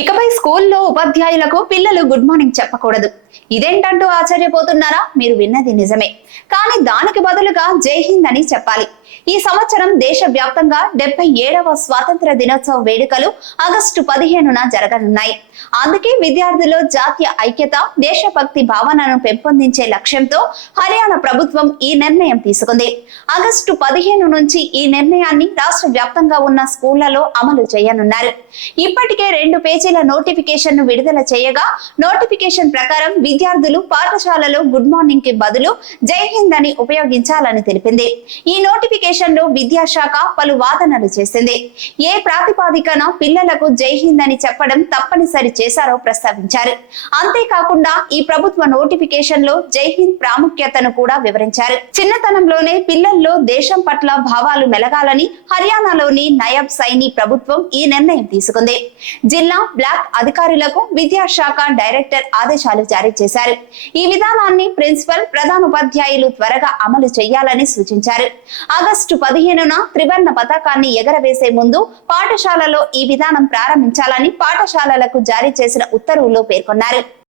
ఇకపై స్కూల్లో ఉపాధ్యాయులకు పిల్లలు గుడ్ మార్నింగ్ చెప్పకూడదు. ఇదేంటంటూ ఆశ్చర్యపోతున్నారా? మీరు విన్నది నిజమే. కానీ దానికి బదులుగా జై హింద్ అని చెప్పాలి. ఈ సంవత్సరం దేశవ్యాప్తంగా డెబ్బై ఏడవ స్వాతంత్ర దినోత్సవ వేడుకలు ఆగస్టు పదిహేనున జరగనున్నాయి. అందుకే విద్యార్థుల్లో జాతీయ ఐక్యత దేశభక్తి భావనను పెంపొందించే లక్ష్యంతో హర్యానా ప్రభుత్వం ఈ నిర్ణయం తీసుకుంది. ఆగస్టు పదిహేను నుంచి ఈ నిర్ణయాన్ని రాష్ట్ర వ్యాప్తంగా ఉన్న స్కూళ్ళలో అమలు చేయనున్నారు. ఇప్పటికే రెండు పేజీల నోటిఫికేషన్ను విడుదల చేయగా నోటిఫికేషన్ ప్రకారం విద్యార్థులు పాఠశాలలో గుడ్ మార్నింగ్కి బదులు జై హింద్ అని ఉపయోగించాలని తెలిపింది. ఈ నోటిఫికేషన్లో విద్యాశాఖ పలు వాదనలు చేసింది. ఏ ప్రాతిపాదికన పిల్లలకు జై హింద్ అని చెప్పడం తప్పనిసరి చేశారో ప్రస్తావించారు. అంతేకాకుండా ఈ ప్రభుత్వ నోటిఫికేషన్లో జై హింద్ ప్రాముఖ్యతను కూడా వివరించారు. చిన్నతనంలోనే పిల్లల్లో దేశం పట్ల భావాలు మెలగాలని హర్యానాలోని నయబ్ సైని ప్రభుత్వం ఈ నిర్ణయం తీసుకుంది. జిల్లా బ్లాక్ అధికారులకు విద్యాశాఖ డైరెక్టర్ ఆదేశాలు జారీ చేశారు. ఈ విధానాన్ని ప్రిన్సిపల్ ప్రధానోపాధ్యాయులు త్వరగా అమలు చేయాలని సూచించారు. ఆగస్టు పదిహేనున త్రివర్ణ పతాకాన్ని ఎగరవేసే ముందు పాఠశాలలో ఈ విధానం ప్రారంభించాలని పాఠశాలలకు జారీ చేసిన ఉత్తర్వుల్లో పేర్కొన్నారు.